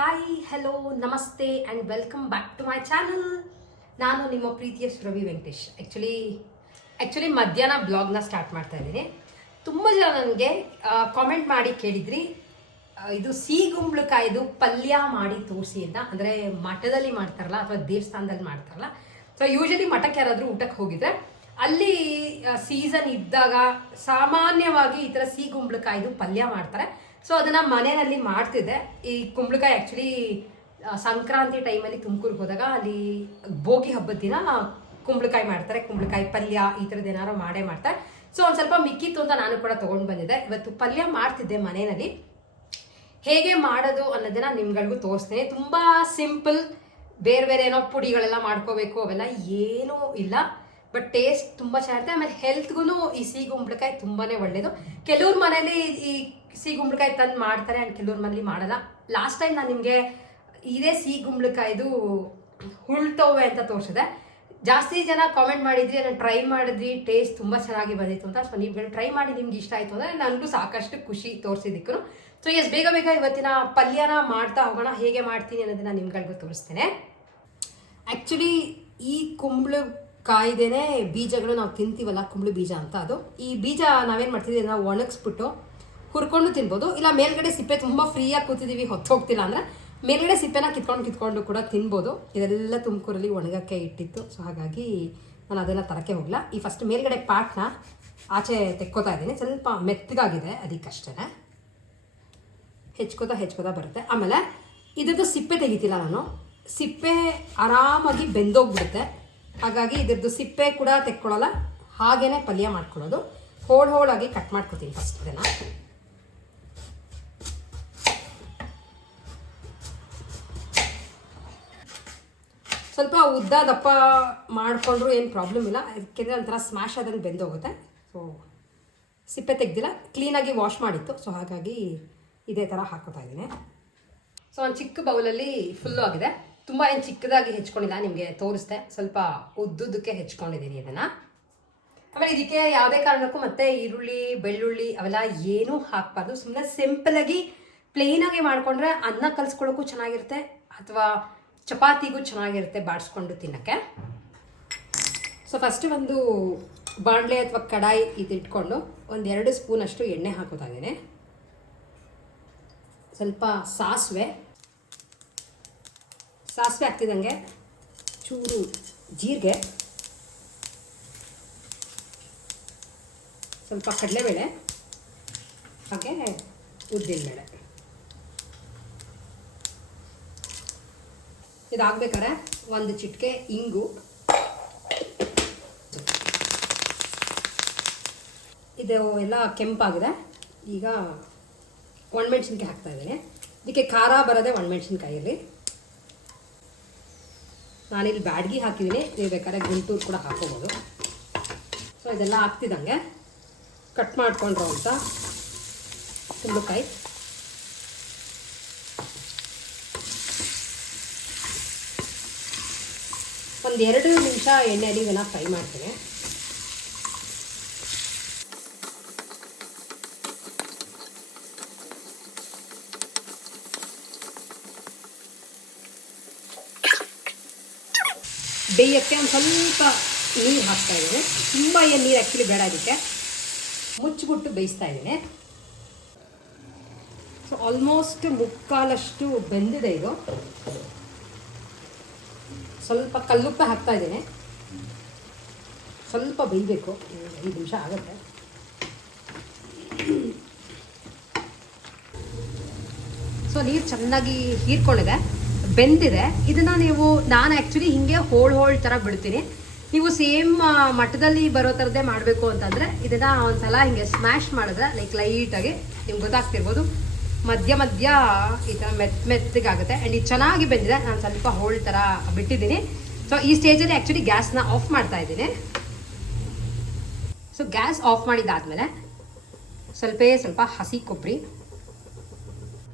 Hi hello ನಮಸ್ತೆ and welcome back to my channel ನಾನು ನಿಮ್ಮ ಪ್ರೀತಿಯ ಸುರಭಿ ವೆಂಕಟೇಶ್. ಆ್ಯಕ್ಚುಲಿ ಆ್ಯಕ್ಚುಲಿ ಮಧ್ಯಾಹ್ನ ಬ್ಲಾಗ್ನ ಸ್ಟಾರ್ಟ್ ಮಾಡ್ತಾ ಇದ್ದೀನಿ. ತುಂಬ ಜನ ನನಗೆ ಕಾಮೆಂಟ್ ಮಾಡಿ ಕೇಳಿದ್ರಿ. ಇದು ಸಿಗುಂಬಳಕಾಯ್ದು ಪಲ್ಯ ಮಾಡಿ ತೋರಿಸಿ ಅಂತ. ಅಂದರೆ ಮಠದಲ್ಲಿ ಮಾಡ್ತಾರಲ್ಲ, ಅಥವಾ ದೇವಸ್ಥಾನದಲ್ಲಿ ಮಾಡ್ತಾರಲ್ಲ. ಸೊ ಯೂಶಲಿ ಮಠಕ್ಕೆ ಯಾರಾದರೂ ಊಟಕ್ಕೆ ಹೋಗಿದ್ರೆ, ಅಲ್ಲಿ ಸೀಸನ್ ಇದ್ದಾಗ ಸಾಮಾನ್ಯವಾಗಿ ಈ ಥರ ಸಿಹಿ ಕುಂಬಳಕಾಯ್ದು ಪಲ್ಯ ಮಾಡ್ತಾರೆ. ಸೊ ಅದನ್ನ ಮನೆಯಲ್ಲಿ ಮಾಡ್ತಿದ್ದೆ. ಈ ಕುಂಬಳಕಾಯಿ ಆ್ಯಕ್ಚುಲಿ ಸಂಕ್ರಾಂತಿ ಟೈಮಲ್ಲಿ ತುಮಕೂರಿಗೆ ಹೋದಾಗ ಅಲ್ಲಿ ಭೋಗಿ ಹಬ್ಬದ ದಿನ ಕುಂಬಳಕಾಯಿ ಮಾಡ್ತಾರೆ. ಕುಂಬಳಕಾಯಿ ಪಲ್ಯ ಈ ಥರದ್ದು ಏನಾರು ಮಾಡೇ ಮಾಡ್ತಾರೆ. ಸೊ ಒಂದು ಸ್ವಲ್ಪ ಮಿಕ್ಕಿತ್ತು ಅಂತ ನಾನು ಕೂಡ ತೊಗೊಂಡು ಬಂದಿದ್ದೆ. ಇವತ್ತು ಪಲ್ಯ ಮಾಡ್ತಿದ್ದೆ ಮನೆಯಲ್ಲಿ. ಹೇಗೆ ಮಾಡೋದು ಅನ್ನೋದನ್ನ ನಿಮ್ಗಳಿಗೂ ತೋರಿಸ್ತೀನಿ. ತುಂಬ ಸಿಂಪಲ್ ಬೇರೆ ಬೇರೆ ಏನೋ ಪುಡಿಗಳೆಲ್ಲ ಮಾಡ್ಕೋಬೇಕು ಅವೆಲ್ಲ ಏನೂ ಇಲ್ಲ. ಬಟ್ ಟೇಸ್ಟ್ ತುಂಬ ಚೆನ್ನಾಗಿರುತ್ತೆ. ಆಮೇಲೆ ಹೆಲ್ತ್ಗೂ ಈ ಸಿಹಿ ಗುಂಬಳಕಾಯಿ ತುಂಬಾನೇ ಒಳ್ಳೇದು. ಕೆಲವ್ರ ಮನೇಲಿ ಈ ಸಿಹಿ ಗುಂಬಳಕಾಯಿ ತಂದು ಮಾಡ್ತಾರೆ ಆ್ಯಂಡ್ ಕೆಲವ್ರ ಮನೇಲಿ ಮಾಡಲ್ಲ. ಲಾಸ್ಟ್ ಟೈಮ್ ನಾನು ನಿಮಗೆ ಇದೇ ಸಿಹಿ ಗುಂಬಳಕಾಯ್ದು ಹುಳ್ತೋವೆ ಅಂತ ತೋರಿಸಿದೆ. ಜಾಸ್ತಿ ಜನ ಕಾಮೆಂಟ್ ಮಾಡಿದ್ರಿ ನಾನು ಟ್ರೈ ಮಾಡಿದ್ವಿ ಟೇಸ್ಟ್ ತುಂಬ ಚೆನ್ನಾಗಿ ಬಂದಿತ್ತು ಅಂತ. ಸೊ ನೀವು ಟ್ರೈ ಮಾಡಿ ನಿಮ್ಗೆ ಇಷ್ಟ ಆಯಿತು ಅಂದರೆ ನನಗೂ ಸಾಕಷ್ಟು ಖುಷಿ ತೋರಿಸಿದ್ದಕ್ಕೂ ಸೊ ಎಸ್ ಬೇಗ ಬೇಗ ಇವತ್ತಿನ ಪಲ್ಯನ ಮಾಡ್ತಾ ಹೋಗೋಣ. ಹೇಗೆ ಮಾಡ್ತೀನಿ ಅನ್ನೋದನ್ನ ನಿಮ್ಗಳಿಗೂ ತೋರಿಸ್ತೇನೆ. ಆ್ಯಕ್ಚುಲಿ ಈ ಕುಂಬಳು ಕಾಯ್ದೇನೆ ಬೀಜಗಳು ನಾವು ತಿಂತೀವಲ್ಲ, ಕುಂಬಳಿ ಬೀಜ ಅಂತ ಅದು. ಈ ಬೀಜ ನಾವೇನು ಮಾಡ್ತಿದ್ದೀವಿ ನಾವು ಒಣಗಿಸ್ಬಿಟ್ಟು ಹುರ್ಕೊಂಡು ತಿನ್ಬೋದು. ಇಲ್ಲ, ಮೇಲ್ಗಡೆ ಸಿಪ್ಪೆ ತುಂಬ ಫ್ರೀಯಾಗಿ ಕೂತಿದ್ದೀವಿ ಹೊತ್ತು ಹೋಗ್ತಿಲ್ಲ ಅಂದರೆ ಮೇಲ್ಗಡೆ ಸಿಪ್ಪೆನ ಕಿತ್ಕೊಂಡು ಕಿತ್ಕೊಂಡು ಕೂಡ ತಿನ್ಬೋದು. ಇದೆಲ್ಲ ತುಮಕೂರಲ್ಲಿ ಒಣಗಕ್ಕೆ ಇಟ್ಟಿತ್ತು. ಸೊ ಹಾಗಾಗಿ ನಾನು ಅದನ್ನು ತರಕ್ಕೆ ಹೋಗಲ್ಲ ಈ ಫಸ್ಟ್ ಮೇಲ್ಗಡೆ ಪಾಟ್ನ ಆಚೆ ತೆಕ್ಕೋತಾ ಇದ್ದೀನಿ. ಸ್ವಲ್ಪ ಮೆತ್ತಗಾಗಿದೆ ಅದಕ್ಕಷ್ಟೇ ಹೆಚ್ಕೋತಾ ಹೆಚ್ಕೋತಾ ಬರುತ್ತೆ. ಆಮೇಲೆ ಇದ್ರದ್ದು ಸಿಪ್ಪೆ ತೆಗಿತಿಲ್ಲ ನಾನು. ಸಿಪ್ಪೆ ಆರಾಮಾಗಿ ಬೆಂದೋಗ್ಬಿಡುತ್ತೆ. ಹಾಗಾಗಿ ಇದ್ರದ್ದು ಸಿಪ್ಪೆ ಕೂಡ ತೆಕ್ಕೊಳ್ಳಲ್ಲ, ಹಾಗೇನೆ ಪಲ್ಯ ಮಾಡ್ಕೊಳ್ಳೋದು. ಹೋಳ್ ಹೋಳಾಗಿ ಕಟ್ ಮಾಡ್ಕೊತೀನಿ ಫಸ್ಟ್ ಇದನ್ನು. ಸ್ವಲ್ಪ ಉದ್ದ ದಪ್ಪ ಮಾಡಿಕೊಂಡ್ರು ಏನು ಪ್ರಾಬ್ಲಮ್ ಇಲ್ಲ. ಅದಕ್ಕೆ ಒಂಥರ ಸ್ಮ್ಯಾಶ್ ಆದಂಗೆ ಬೆಂದೋಗುತ್ತೆ. ಸೊ ಸಿಪ್ಪೆ ತೆಗ್ದಿಲ್ಲ ಕ್ಲೀನಾಗಿ ವಾಶ್ ಮಾಡಿತ್ತು. ಸೊ ಹಾಗಾಗಿ ಇದೇ ಥರ ಹಾಕೋತಾ ಇದ್ದೀನಿ. ಸೊ ಒಂದು ಚಿಕ್ಕ ಬೌಲಲ್ಲಿ ಫುಲ್ಲು ಆಗಿದೆ. ತುಂಬ ಏನು ಚಿಕ್ಕದಾಗಿ ಹೆಚ್ಕೊಂಡಿಲ್ಲ, ನಿಮಗೆ ತೋರಿಸ್ದೆ. ಸ್ವಲ್ಪ ಉದ್ದುದಕ್ಕೆ ಹೆಚ್ಕೊಂಡಿದ್ದೀನಿ ಇದನ್ನು. ಆಮೇಲೆ ಇದಕ್ಕೆ ಯಾವುದೇ ಕಾರಣಕ್ಕೂ ಮತ್ತೆ ಈರುಳ್ಳಿ, ಬೆಳ್ಳುಳ್ಳಿ ಅವೆಲ್ಲ ಏನೂ ಹಾಕ್ಬಾರ್ದು. ಸುಮ್ಮನೆ ಸಿಂಪಲಾಗಿ ಪ್ಲೇನಾಗಿ ಮಾಡಿಕೊಂಡ್ರೆ ಅನ್ನ ಕಲಿಸ್ಕೊಳ್ಳೋಕ್ಕೂ ಚೆನ್ನಾಗಿರುತ್ತೆ, ಅಥವಾ ಚಪಾತಿಗೂ ಚೆನ್ನಾಗಿರುತ್ತೆ ಬಾಡಿಸ್ಕೊಂಡು ತಿನ್ನೋಕ್ಕೆ. ಸೊ ಫಸ್ಟ್ ಒಂದು ಬಾಣಲೆ ಅಥವಾ ಕಡಾಯಿ ಇದು ಇಟ್ಕೊಂಡು ಒಂದು ಎರಡು ಸ್ಪೂನಷ್ಟು ಎಣ್ಣೆ ಹಾಕೋತಾ ಇದ್ದೀನಿ ಸ್ವಲ್ಪ ಸಾಸಿವೆ ಸಾಸಿವೆ ಹಾಕ್ತಿದ್ದಂಗೆ ಚೂರು ಜೀರಿಗೆ. ಸ್ವಲ್ಪ ಕಡಲೆಬೇಳೆ. ಹಾಗೆ ಉದ್ದಿನಬೇಳೆ. ಇದಾಗಬೇಕಾರೆ ಒಂದು ಚಿಟಿಕೆ ಇಂಗು. ಇದು ಎಲ್ಲ ಕೆಂಪಾಗಿದೆ. ಈಗ ಒಣಮೆಣ್ಸಿನ್ಕಾಯಿ ಹಾಕ್ತಾ ಇದ್ದೀನಿ. ಇದಕ್ಕೆ ಖಾರ ಬರೋದೇ ಒಣಮೆಣ್ಸಿನ್ಕಾಯಲ್ಲಿ ನಾನಿಲ್ಲಿ ಬ್ಯಾಡ್ಗಿ ಹಾಕಿದ್ದೀನಿ ನೀವು ಬೇಕಾದ್ರೆ ಗುಂಟೂರು ಕೂಡ ಹಾಕೋಬೋದು. ಸೊ ಇದೆಲ್ಲ ಹಾಕ್ತಿದ್ದಂಗೆ ಕಟ್ ಮಾಡಿಕೊಂಡ್ರು ಅಂತ ಕುಂಬಳಕಾಯಿ. ಒಂದು ಎರಡು ನಿಮಿಷ ಎಣ್ಣೆಯಲ್ಲಿ ಇದನ್ನು ಫ್ರೈ ಮಾಡ್ತೀನಿ. ಬೇಯಕ್ಕೆ ಒಂದು ಸ್ವಲ್ಪ ನೀರು ಹಾಕ್ತಾ ಇದ್ದೀನಿ. ತುಂಬ ಏನು ನೀರು ಆ್ಯಕ್ಚುಲಿ ಬೇಡ ಅದಕ್ಕೆ ಮುಚ್ಚಿಬಿಟ್ಟು ಬೇಯಿಸ್ತಾ ಇದ್ದೀನಿ. ಸೊ ಆಲ್ಮೋಸ್ಟ್ ಮುಕ್ಕಾಲಷ್ಟು ಬೆಂದಿದೆ ಇದು. ಸ್ವಲ್ಪ ಕಲ್ಲುಪ್ಪೆ ಹಾಕ್ತಾ ಇದ್ದೀನಿ. ಸ್ವಲ್ಪ ಬೇಯಬೇಕು. ಐದು ನಿಮಿಷ ಆಗುತ್ತೆ. ಸೊ ನೀರು ಚೆನ್ನಾಗಿ ಹೀರ್ಕೊಂಡಿದೆ. ಬೆಂದಿದೆ. ಇದನ್ನ ನೀವು, ನಾನು ಆ್ಯಕ್ಚುಲಿ ಹಿಂಗೆ ಹೋಳ್ ಹೋಳ್ ಥರ ಬಿಡ್ತೀನಿ. ನೀವು ಸೇಮ್ ಮಟ್ಟದಲ್ಲಿ ಬರೋ ಥರದ್ದೇ ಮಾಡಬೇಕು ಅಂತಂದರೆ ಇದನ್ನ ಒಂದ್ಸಲ ಹಿಂಗೆ ಸ್ಮ್ಯಾಶ್ ಮಾಡಿದ್ರೆ ಲೈಕ್ ಲೈಟಾಗಿ ನಿಮ್ಗೆ ಗೊತ್ತಾಗ್ತಿರ್ಬೋದು. ಮಧ್ಯ ಮಧ್ಯ, ಈ ಥರ ಮೆತ್ ಮೆತ್ತಗಾಗುತ್ತೆ. ಆ್ಯಂಡ್ ಇದು ಚೆನ್ನಾಗಿ ಬೆಂದಿದೆ. ನಾನು ಸ್ವಲ್ಪ ಹೋಳ್ ಥರ ಬಿಟ್ಟಿದ್ದೀನಿ. ಸೊ ಈ ಸ್ಟೇಜಲ್ಲಿ ಆ್ಯಕ್ಚುಲಿ ಗ್ಯಾಸ್ನ ಆಫ್ ಮಾಡ್ತಾ ಇದ್ದೀನಿ. ಸೊ ಗ್ಯಾಸ್ ಆಫ್ ಮಾಡಿದ್ದಾದಮೇಲೆ ಸ್ವಲ್ಪ ಸ್ವಲ್ಪ ಹಸಿ ಕೊಬ್ಬರಿ.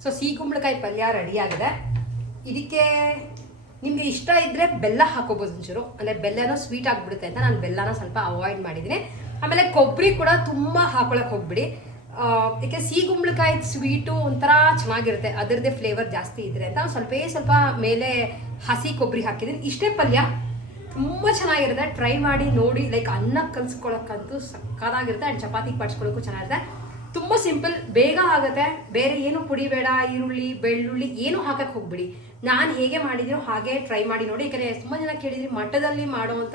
ಸೊ ಸಿಹಿ ಕುಂಬಳಕಾಯಿ ಪಲ್ಯ ರೆಡಿ ಆಗಿದೆ. ಇದಕ್ಕೆ ನಿಮ್ಗೆ ಇಷ್ಟ ಇದ್ರೆ ಬೆಲ್ಲ ಹಾಕೋಬೋದು ಒಂಚೂರು. ಅಂದರೆ ಬೆಲ್ಲನೂ ಸ್ವೀಟ್ ಆಗಿಬಿಡುತ್ತೆ ಅಂತ ನಾನು ಬೆಲ್ಲನ ಸ್ವಲ್ಪ ಅವಾಯ್ಡ್ ಮಾಡಿದ್ದೀನಿ. ಆಮೇಲೆ ಕೊಬ್ಬರಿ ಕೂಡ ತುಂಬ ಹಾಕೊಳಕ್ಕೆ ಹೋಗ್ಬಿಡಿ. ಯಾಕೆ ಸಿಹಿ ಕುಂಬಳಕಾಯಿ ಸ್ವೀಟು ಒಂಥರ ಚೆನ್ನಾಗಿರುತ್ತೆ. ಅದರದೇ ಫ್ಲೇವರ್ ಜಾಸ್ತಿ ಇದ್ರೆ ಅಂತ ಸ್ವಲ್ಪ ಸ್ವಲ್ಪ ಮೇಲೆ ಹಸಿ ಕೊಬ್ಬರಿ ಹಾಕಿದ್ದೀನಿ. ಇಷ್ಟೇ ಪಲ್ಯ. ತುಂಬ ಚೆನ್ನಾಗಿರುತ್ತೆ. ಟ್ರೈ ಮಾಡಿ ನೋಡಿ ಲೈಕ್ ಅನ್ನ ಕಲ್ಸ್ಕೊಳಕ್ಕಂತೂ ಸಕ್ಕದಾಗಿರುತ್ತೆ ಆ್ಯಂಡ್ ಚಪಾತಿ ಪಡ್ಸ್ಕೊಳಕ್ಕೂ ಚೆನ್ನಾಗಿರುತ್ತೆ. ತುಂಬ ಸಿಂಪಲ್ ಬೇಗ ಆಗುತ್ತೆ. ಬೇರೆ ಏನು ಪುಡಿ ಬೇಡ, ಈರುಳ್ಳಿ, ಬೆಳ್ಳುಳ್ಳಿ ಏನು ಹಾಕಕ್ಕೆ ಹೋಗ್ಬಿಡಿ. ನಾನು ಹೇಗೆ ಮಾಡಿದ್ರೋ ಹಾಗೆ ಟ್ರೈ ಮಾಡಿ ನೋಡಿ. ಯಾಕಂದರೆ ತುಂಬಾ ಜನ ಕೇಳಿದ್ರಿ ಮಠದಲ್ಲಿ ಮಾಡುವಂಥ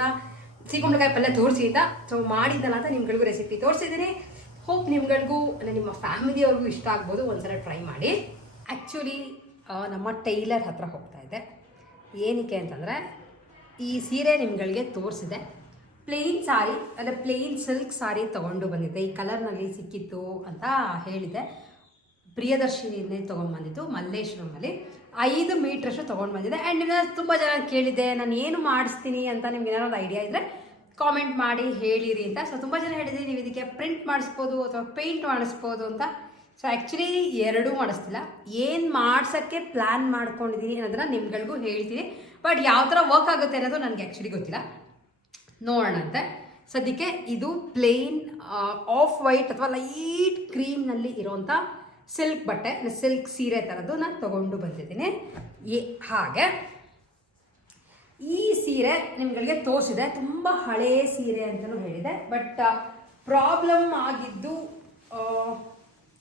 ಸಿಗುಂಬಳಕಾಯಿ ಪಲ್ಯ ತೋರಿಸಿ ಅಂತ. ಸೊ ಮಾಡಿದ್ದಲ್ಲ ಅಂತ ನಿಮ್ಗಳಿಗೂ ರೆಸಿಪಿ ತೋರಿಸಿದ್ದೀನಿ. ಹೋಪ್ ನಿಮ್ಗಳಿಗೂ, ಅಂದ್ರೆ ನಿಮ್ಮ ಫ್ಯಾಮಿಲಿಯವ್ರಿಗೂ ಇಷ್ಟ ಆಗ್ಬೋದು. ಒಂದ್ಸಲ ಟ್ರೈ ಮಾಡಿ. ಆ್ಯಕ್ಚುಲಿ ನಮ್ಮ ಟೈಲರ್ ಹತ್ರ ಹೋಗ್ತಾ ಇದ್ದೆ. ಏನಕ್ಕೆ ಅಂತಂದರೆ, ಈ ಸೀರೆ ನಿಮ್ಗಳಿಗೆ ತೋರಿಸಿದೆ. ಪ್ಲೇನ್ ಸಾರಿ ಅಂದರೆ ಪ್ಲೇನ್ ಸಿಲ್ಕ್ ಸಾರಿ ತೊಗೊಂಡು ಬಂದಿದ್ದೆ. ಈ ಕಲರ್ನಲ್ಲಿ ಸಿಕ್ಕಿತ್ತು ಅಂತ ಹೇಳಿದೆ. ಪ್ರಿಯದರ್ಶಿನಿನೇ ತೊಗೊಂಡ್ಬಂದಿತ್ತು ಮಲ್ಲೇಶ್ವರಮಲ್ಲಿ ಐದು ಮೀಟ್ರಷ್ಟು ತೊಗೊಂಡು ಬಂದಿದೆ ಆ್ಯಂಡ್ ಇನ್ನು ತುಂಬ ಜನ ಕೇಳಿದ್ದೆ, ನಾನು ಏನು ಮಾಡಿಸ್ತೀನಿ ಅಂತ ನಿಮ್ಗೆ ಏನಾದ್ರು ಐಡಿಯಾ ಇದ್ದರೆ ಕಾಮೆಂಟ್ ಮಾಡಿ, ಹೇಳಿರಿ ಅಂತ. ಸೊ ತುಂಬ ಜನ ಹೇಳಿದ್ರಿ, ನೀವು ಇದಕ್ಕೆ ಪ್ರಿಂಟ್ ಮಾಡಿಸ್ಬೋದು ಅಥವಾ ಪೇಂಟ್ ಮಾಡಿಸ್ಬೋದು ಅಂತ. ಸೊ ಆ್ಯಕ್ಚುಲಿ ಎರಡೂ ಮಾಡಿಸ್ತಿಲ್ಲ. ಏನು ಮಾಡ್ಸೋಕ್ಕೆ ಪ್ಲ್ಯಾನ್ ಮಾಡ್ಕೊಂಡಿದ್ದೀನಿ ಅನ್ನೋದನ್ನ ನಿಮ್ಗಳಿಗೂ ಹೇಳ್ತೀನಿ. ಬಟ್ ಯಾವ ಥರ ವರ್ಕ್ ಆಗುತ್ತೆ ಅನ್ನೋದು ನನಗೆ ಆ್ಯಕ್ಚುಲಿ ಗೊತ್ತಿಲ್ಲ. ನೋಡೋಣಂತೆ ಸದ್ಯಕ್ಕೆ ಇದು ಪ್ಲೇನ್ ಆಫ್ ವೈಟ್ ಅಥವಾ ಲೈಟ್ ಕ್ರೀಮ್ನಲ್ಲಿ ಇರೋಂಥ ಸಿಲ್ಕ್ ಬಟ್ಟೆ ಸಿಲ್ಕ್ ಸೀರೆ ಥರದ್ದು ನಾನು ತಗೊಂಡು ಬಂದಿದ್ದೀನಿ. ಈ ಹಾಗೆ. ಈ ಸೀರೆ ನಿಮ್ಗಳಿಗೆ ತೋರಿಸಿದೆ. ತುಂಬ ಹಳೇ ಸೀರೆ ಅಂತಲೂ ಹೇಳಿದೆ. ಬಟ್ ಪ್ರಾಬ್ಲಮ್ ಆಗಿದ್ದು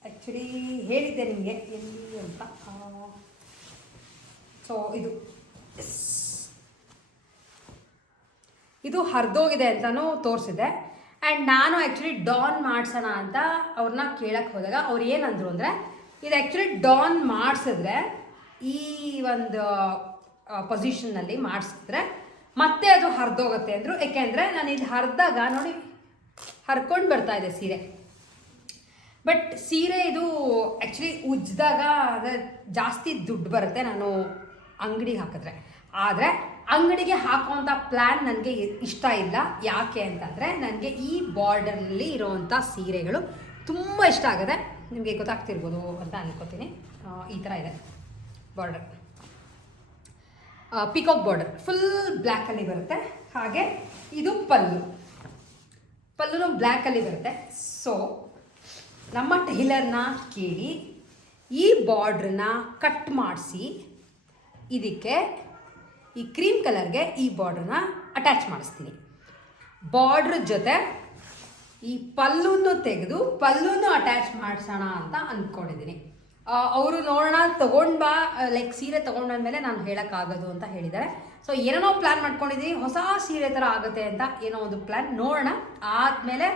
ಆ್ಯಕ್ಚುಲಿ ಹೇಳಿದ್ದೆ ನಿಮಗೆ ಎಲ್ಲಿ ಅಂತ. ಸೊ ಇದು. ಇದು ಹರಿದೋಗಿದೆ ಅಂತಲೂ ತೋರಿಸಿದೆ. ಆ್ಯಂಡ್ ನಾನು ಆ್ಯಕ್ಚುಲಿ ಡಾನ್ ಮಾಡ್ಸೋಣ ಅಂತ ಅವ್ರನ್ನ ಕೇಳಕ್ಕೆ ಹೋದಾಗ ಅವ್ರು ಏನಂದರು ಅಂದರೆ, ಇದು ಆ್ಯಕ್ಚುಲಿ ಡಾನ್ ಮಾಡಿಸಿದ್ರೆ ಈ ಒಂದು ಪೊಸಿಷನ್ನಲ್ಲಿ ಮಾಡಿಸಿದ್ರೆ ಮತ್ತೆ ಅದು ಹರಿದೋಗುತ್ತೆ ಅಂದರು. ಯಾಕೆಂದರೆ ನಾನು ಇದು ಹರಿದಾಗ ನೋಡಿ ಹರ್ಕೊಂಡು ಬರ್ತಾ ಇದೆ ಸೀರೆ. ಬಟ್ ಸೀರೆ ಇದು ಆ್ಯಕ್ಚುಲಿ ಉಜ್ಜಿದಾಗ ಅದೇ ಜಾಸ್ತಿ ದುಡ್ಡು ಬರುತ್ತೆ ನಾನು ಅಂಗಡಿಗೆ ಹಾಕಿದ್ರೆ. ಆದರೆ ಅಂಗಡಿಗೆ ಹಾಕುವಂಥ ಪ್ಲ್ಯಾನ್ ನನಗೆ ಇಷ್ಟ ಇಲ್ಲ. ಯಾಕೆ ಅಂತಂದರೆ ನನಗೆ ಈ ಬಾರ್ಡರ್ನಲ್ಲಿ ಇರೋವಂಥ ಸೀರೆಗಳು ತುಂಬ ಇಷ್ಟ ಆಗುತ್ತೆ ನಿಮಗೆ ಗೊತ್ತಾಗ್ತಿರ್ಬೋದು ಅಂತ ಅನ್ಕೋತೀನಿ. ಈ ಥರ ಇದೆ ಬಾರ್ಡರ್ ಪಿಕಾಕ್ ಬಾರ್ಡರ್ ಫುಲ್ ಬ್ಲ್ಯಾಕಲ್ಲಿ ಬರುತ್ತೆ. ಹಾಗೆ ಇದು ಪಲ್ಲು. ಪಲ್ಲುನು ಬ್ಲ್ಯಾಕಲ್ಲಿ ಬರುತ್ತೆ. ಸೊ ನಮ್ಮ ಟೈಲರ್ನ ಕೇಳಿ ಈ ಬಾರ್ಡ್ರನ್ನ ಕಟ್ ಮಾಡಿಸಿ, ಇದಕ್ಕೆ ಈ ಕ್ರೀಮ್ ಕಲರ್ಗೆ ಈ ಬಾರ್ಡ್ರನ್ನ ಅಟ್ಯಾಚ್ ಮಾಡಿಸ್ತೀನಿ. ಬಾರ್ಡ್ರ್ ಜೊತೆ ಈ ಪಲ್ಲೂನು ತೆಗೆದು ಪಲ್ಲೂನು ಅಟ್ಯಾಚ್ ಮಾಡಿಸೋಣ ಅಂತ ಅಂದ್ಕೊಂಡಿದ್ದೀನಿ ಅವರು ನೋಡೋಣ, ತಗೊಂಡ್ ಬಾ ಲೈಕ್ ಸೀರೆ ತಗೊಂಡಾದ್ಮೇಲೆ ನಾನು ಹೇಳೋಕ್ಕಾಗೋದು ಅಂತ ಹೇಳಿದ್ದಾರೆ. ಸೊ ಏನೇನೋ ಪ್ಲ್ಯಾನ್ ಮಾಡ್ಕೊಂಡಿದ್ದೀನಿ ಹೊಸ ಸೀರೆ ಥರ ಆಗುತ್ತೆ ಅಂತ ಏನೋ ಒಂದು ಪ್ಲ್ಯಾನ್ ನೋಡೋಣ. ಆದಮೇಲೆ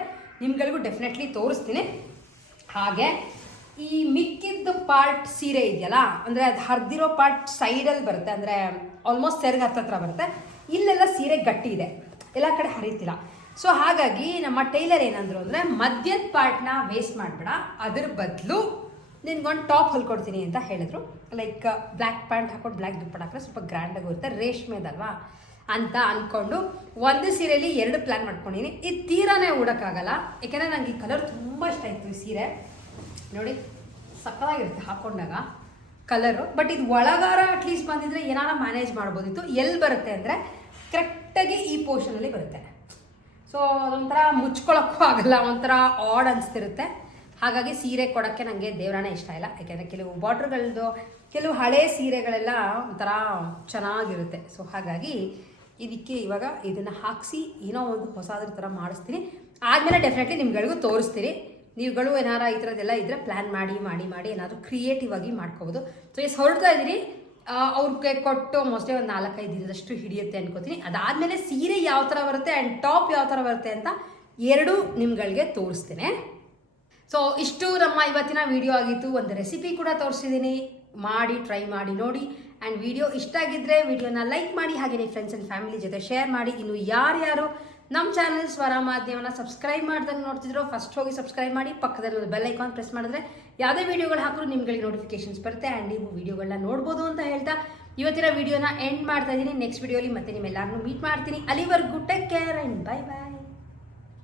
ನಿಮ್ಗಳಿಗೂ ಡೆಫಿನೆಟ್ಲಿ ತೋರಿಸ್ತೀನಿ. ಹಾಗೆ ಈ ಮಿಕ್ಕಿದ್ದು ಪಾರ್ಟ್ ಸೀರೆ ಇದೆಯಲ್ಲ, ಅಂದರೆ ಅದು ಹರಿದಿರೋ ಪಾರ್ಟ್ ಸೈಡಲ್ಲಿ ಬರುತ್ತೆ, ಅಂದರೆ ಆಲ್ಮೋಸ್ಟ್ ಸೆರ್ಗ್ ಹತ್ತತ್ರ ಬರುತ್ತೆ. ಇಲ್ಲೆಲ್ಲ ಸೀರೆ ಗಟ್ಟಿ ಇದೆ. ಎಲ್ಲ ಕಡೆ ಹರಿತಿಲ್ಲ. ಸೊ ಹಾಗಾಗಿ ನಮ್ಮ ಟೈಲರ್ ಏನಂದ್ರು ಅಂದರೆ ಮಧ್ಯದ ಪಾರ್ಟ್ನ ವೇಸ್ಟ್ ಮಾಡಬೇಡ. ಅದ್ರ ಬದಲು ನಿನ್ಗೊಂದು ಟಾಪ್ ಹೊಲ್ಕೊಡ್ತೀನಿ ಅಂತ ಹೇಳಿದ್ರು. ಲೈಕ್ ಬ್ಲ್ಯಾಕ್ ಪ್ಯಾಂಟ್ ಹಾಕೊಂಡು ಬ್ಲ್ಯಾಕ್ ದುಪ್ಪಟ್ಟು ಹಾಕ್ರೆ ಸ್ವಲ್ಪ ಗ್ರ್ಯಾಂಡಾಗಿ ಹೋಗುತ್ತೆ ರೇಷ್ಮೆದಲ್ವಾ? ಅಂತ ಅಂದ್ಕೊಂಡು ಒಂದು ಸೀರೆಯಲ್ಲಿ ಎರಡು ಪ್ಲ್ಯಾನ್ ಮಾಡ್ಕೊಂಡಿನಿ. ಇದು ತೀರಾನೇ ಉಡೋಕ್ಕಾಗಲ್ಲ ಯಾಕೆಂದರೆ ನನಗೆ ಈ ಕಲರ್ ತುಂಬ ಇಷ್ಟ ಆಯಿತು ಈ ಸೀರೆ. ನೋಡಿ, ಸಕ್ಕತ್ತಾಗಿರುತ್ತೆ ಹಾಕೊಂಡಾಗ. ಕಲರು ಬಟ್ ಇದು ಒಳಗಾರ ಅಟ್ಲೀಸ್ಟ್ ಬಂದಿದ್ರೆ ಏನಾರ ಮ್ಯಾನೇಜ್ ಮಾಡ್ಬೋದಿತ್ತು. ಎಲ್ಲಿ ಬರುತ್ತೆ ಅಂದರೆ ಕರೆಕ್ಟಾಗಿ ಈ ಪೋರ್ಷನಲ್ಲಿ ಬರುತ್ತೆ. ಸೊ ಅದೊಂಥರ ಮುಚ್ಕೊಳ್ಳೋಕ್ಕೂ ಆಗಲ್ಲ, ಒಂಥರ ಆಡ್ ಅನಿಸ್ತಿರುತ್ತೆ. ಹಾಗಾಗಿ ಸೀರೆ ಕೊಡೋಕ್ಕೆ ನನಗೆ ದೇವರಾಣೆ ಇಷ್ಟ ಇಲ್ಲ. ಯಾಕೆಂದರೆ ಕೆಲವು ಬಾರ್ಡ್ರ್ಗಳದ್ದು ಕೆಲವು ಹಳೆ ಸೀರೆಗಳೆಲ್ಲ ಒಂಥರ ಚೆನ್ನಾಗಿರುತ್ತೆ. ಸೊ ಹಾಗಾಗಿ ಇದಕ್ಕೆ ಇವಾಗ ಇದನ್ನು ಹಾಕಿಸಿ, ಏನೋ ಒಂದು ಹೊಸದ್ರ ಥರ ಮಾಡಿಸ್ತೀನಿ. ಆದಮೇಲೆ ಡೆಫಿನೆಟ್ಲಿ ನಿಮ್ಗಳಿಗೂ ತೋರಿಸ್ತೀನಿ. ನೀವುಗಳು ಏನಾರ ಈ ಥರದ್ದೆಲ್ಲ ಇದ್ದರೆ ಪ್ಲ್ಯಾನ್ ಮಾಡಿ ಮಾಡಿ ಮಾಡಿ ಏನಾದರೂ ಕ್ರಿಯೇಟಿವ್ ಆಗಿ ಮಾಡ್ಕೋಬೋದು. ಸೊ ಎಸ್ ಹೊರಡ್ತಾ ಇದ್ದೀರಿ. ಅವ್ರಿಗೆ ಕೊಟ್ಟು ಮೋಸ್ಟ್ಲಿ ಒಂದು ನಾಲ್ಕೈದು ದಿನದಷ್ಟು ಹಿಡಿಯುತ್ತೆ ಅನ್ಕೋತೀನಿ. ಅದಾದಮೇಲೆ ಸೀರೆ ಯಾವ ಥರ ಬರುತ್ತೆ ಆ್ಯಂಡ್ ಟಾಪ್ ಯಾವ ಥರ ಬರುತ್ತೆ ಅಂತ ಎರಡೂ ನಿಮ್ಗಳಿಗೆ ತೋರಿಸ್ತೇನೆ. ಸೊ ಇಷ್ಟು ನಮ್ಮ ಇವತ್ತಿನ ವಿಡಿಯೋ ಆಗಿತ್ತು. ಒಂದು ರೆಸಿಪಿ ಕೂಡ ತೋರಿಸಿದ್ದೀನಿ. ಮಾಡಿ ಟ್ರೈ ಮಾಡಿ, ನೋಡಿ. ಆ್ಯಂಡ್ ವಿಡಿಯೋ ಇಷ್ಟ ಆಗಿದ್ದರೆ ವಿಡಿಯೋನ ಲೈಕ್ ಮಾಡಿ ಹಾಗೆಯೇ ಫ್ರೆಂಡ್ಸ್ ಆ್ಯಂಡ್ ಫ್ಯಾಮಿಲಿ ಜೊತೆ ಶೇರ್ ಮಾಡಿ. ಇನ್ನು ಯಾರ್ಯಾರು ನಮ್ಮ ಚಾನಲ್ ಸ್ವರ ಮಾಧ್ಯಮನ ಸಬ್ಸ್ಕ್ರೈಬ್ ಮಾಡ್ದಂಗೆ ನೋಡ್ತಿದ್ರು ಫಸ್ಟ್ ಹೋಗಿ ಸಬ್ಸ್ಕ್ರೈಬ್ ಮಾಡಿ. ಪಕ್ಕದಲ್ಲಿ ಬೆಲ್ ಐಕಾನ್ ಪ್ರೆಸ್ ಮಾಡಿದ್ರೆ ಯಾವುದೇ ವಿಡಿಯೋಗಳು ಹಾಕಿದ್ರು ನಿಮ್ಗಳಿಗೆ ನೋಟಿಫಿಕೇಶನ್ಸ್ ಬರುತ್ತೆ ಆ್ಯಂಡ್ ನೀವು ವಿಡಿಯೋಗಳನ್ನ ನೋಡ್ಬೋದು ಅಂತ ಹೇಳ್ತಾ. ಇವತ್ತಿನ ವಿಡಿಯೋನ ಎಂಡ್ ಮಾಡ್ತಾ ಇದ್ದೀನಿ. ನೆಕ್ಸ್ಟ್ ವಿಡಿಯೋಲಿ ಮತ್ತೆ ನಿಮ್ಮೆಲ್ಲರನ್ನೂ ಮೀಟ್ ಮಾಡ್ತೀನಿ. ಅಲ್ಲಿವರೆಗೂ take care and bye bye